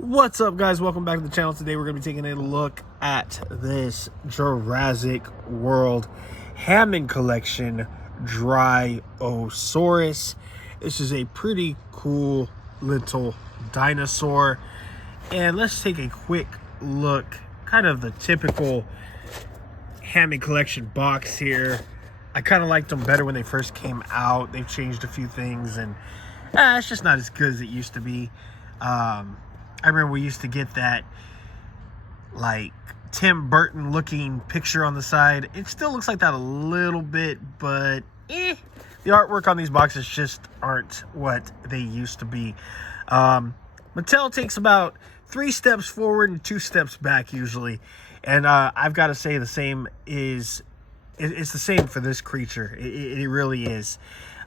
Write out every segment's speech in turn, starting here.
What's up, guys? Welcome back to the channel. Today we're going to be taking a look at this Jurassic World Hammond collection Dryosaurus. This is a pretty cool little dinosaur, and let's take a quick look, kind of the typical Hammond collection box here. I kind of liked them better when they first came out. They've changed a few things, and it's just not as good as it used to be. I remember we used to get that like Tim Burton looking picture on the side. It still looks like that a little bit, but the artwork on these boxes just aren't what they used to be. Mattel takes about 3 steps forward and 2 steps back usually, and I've got to say the same is it's the same for this creature. It really is.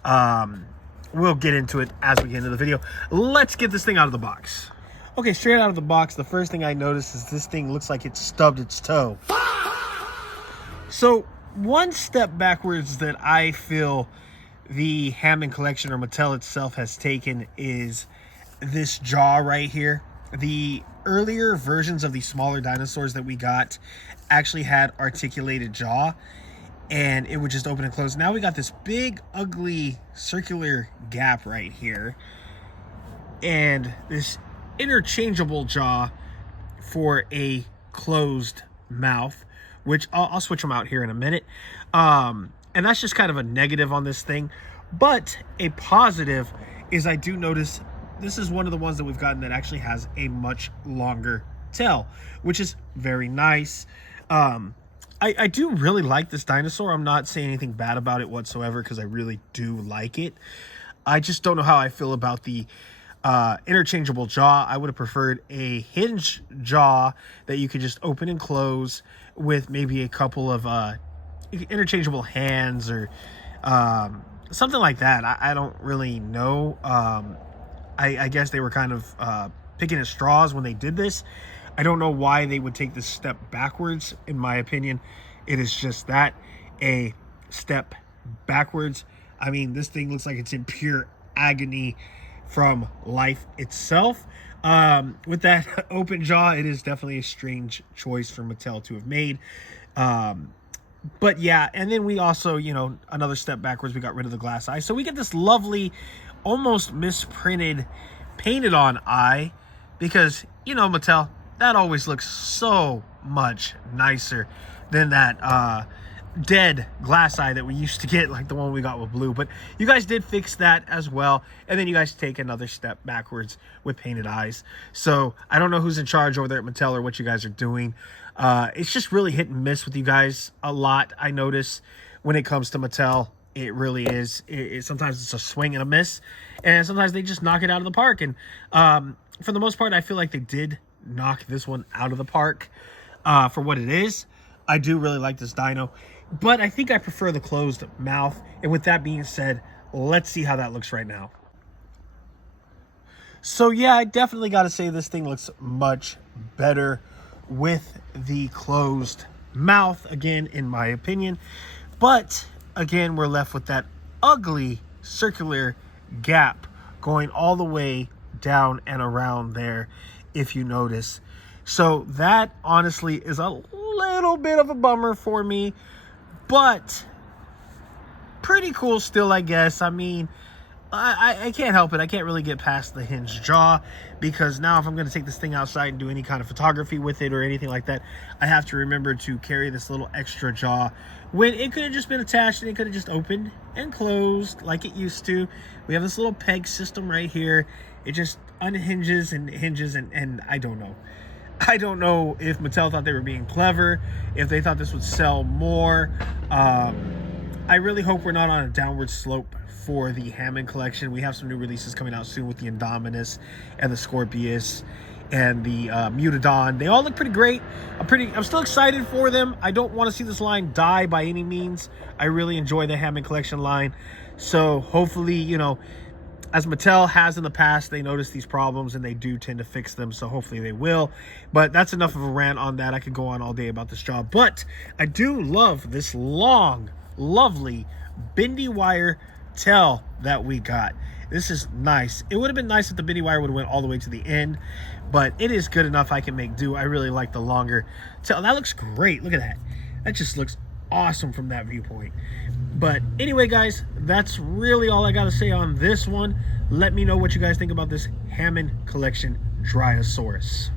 We'll get into it as we get into the video. Let's get this thing out of the box. Okay, straight out of the box, the first thing I noticed is this thing looks like it stubbed its toe. So, one step backwards that I feel the Hammond collection or Mattel itself has taken is this jaw right here. The earlier versions of the smaller dinosaurs that we got actually had articulated jaw, and it would just open and close. Now we got this big, ugly, circular gap right here, and this interchangeable jaw for a closed mouth, which I'll switch them out here in a minute. And that's just kind of a negative on this thing. But a positive is I do notice this is one of the ones that we've gotten that actually has a much longer tail, which is very nice. I do really like this dinosaur. I'm not saying anything bad about it whatsoever because I really do like it. I just don't know how I feel about the interchangeable jaw. I would have preferred a hinge jaw that you could just open and close with maybe a couple of interchangeable hands or something like that. I don't really know. I guess they were kind of picking at straws when they did this. I don't know why they would take this step backwards. In my opinion, it is just that, a step backwards. I mean, this thing looks like it's in pure agony from life itself. With that open jaw, it is definitely a strange choice for Mattel to have made. But yeah, and then we also, another step backwards, we got rid of the glass eye. So we get this lovely, almost misprinted, painted on eye, because, Mattel, that always looks so much nicer than that dead glass eye that we used to get, like the one we got with blue. But you guys did fix that as well, and then you guys take another step backwards with painted eyes. So I don't know who's in charge over there at Mattel or what you guys are doing. It's just really hit and miss with you guys a lot. I notice when it comes to Mattel, it really is. Sometimes it's a swing and a miss, and sometimes they just knock it out of the park. And for the most part, I feel like they did knock this one out of the park for what it is. I do really like this dino, but I think I prefer the closed mouth. And with that being said, let's see how that looks right now. So yeah, I definitely got to say this thing looks much better with the closed mouth, again, in my opinion. But again, we're left with that ugly circular gap going all the way down and around there, if you notice. So that honestly is a little bit of a bummer for me, but pretty cool still, I guess. I mean, I can't help it. I can't really get past the hinged jaw, because now if I'm going to take this thing outside and do any kind of photography with it or anything like that, I have to remember to carry this little extra jaw, when it could have just been attached and it could have just opened and closed like it used to. We have this little peg system right here. It just unhinges and hinges, and I don't know. I don't know if Mattel thought they were being clever, if they thought this would sell more. I really hope we're not on a downward slope for the Hammond collection. We have some new releases coming out soon with the Indominus and the Scorpius and the Mutodon. They all look pretty great. I'm still excited for them. I don't want to see this line die by any means. I really enjoy the Hammond collection line. So hopefully, as Mattel has in the past, they notice these problems and they do tend to fix them. So hopefully they will. But that's enough of a rant on that. I could go on all day about this job. But I do love this long, lovely bendy wire tail that we got. This is nice. It would have been nice if the mini wire would have went all the way to the end, but it is good enough. I can make do. I really like the longer tail. That looks great. Look at that. That just looks awesome from that viewpoint. But anyway, guys, that's really all I got to say on this one. Let me know what you guys think about this Hammond Collection Dryosaurus.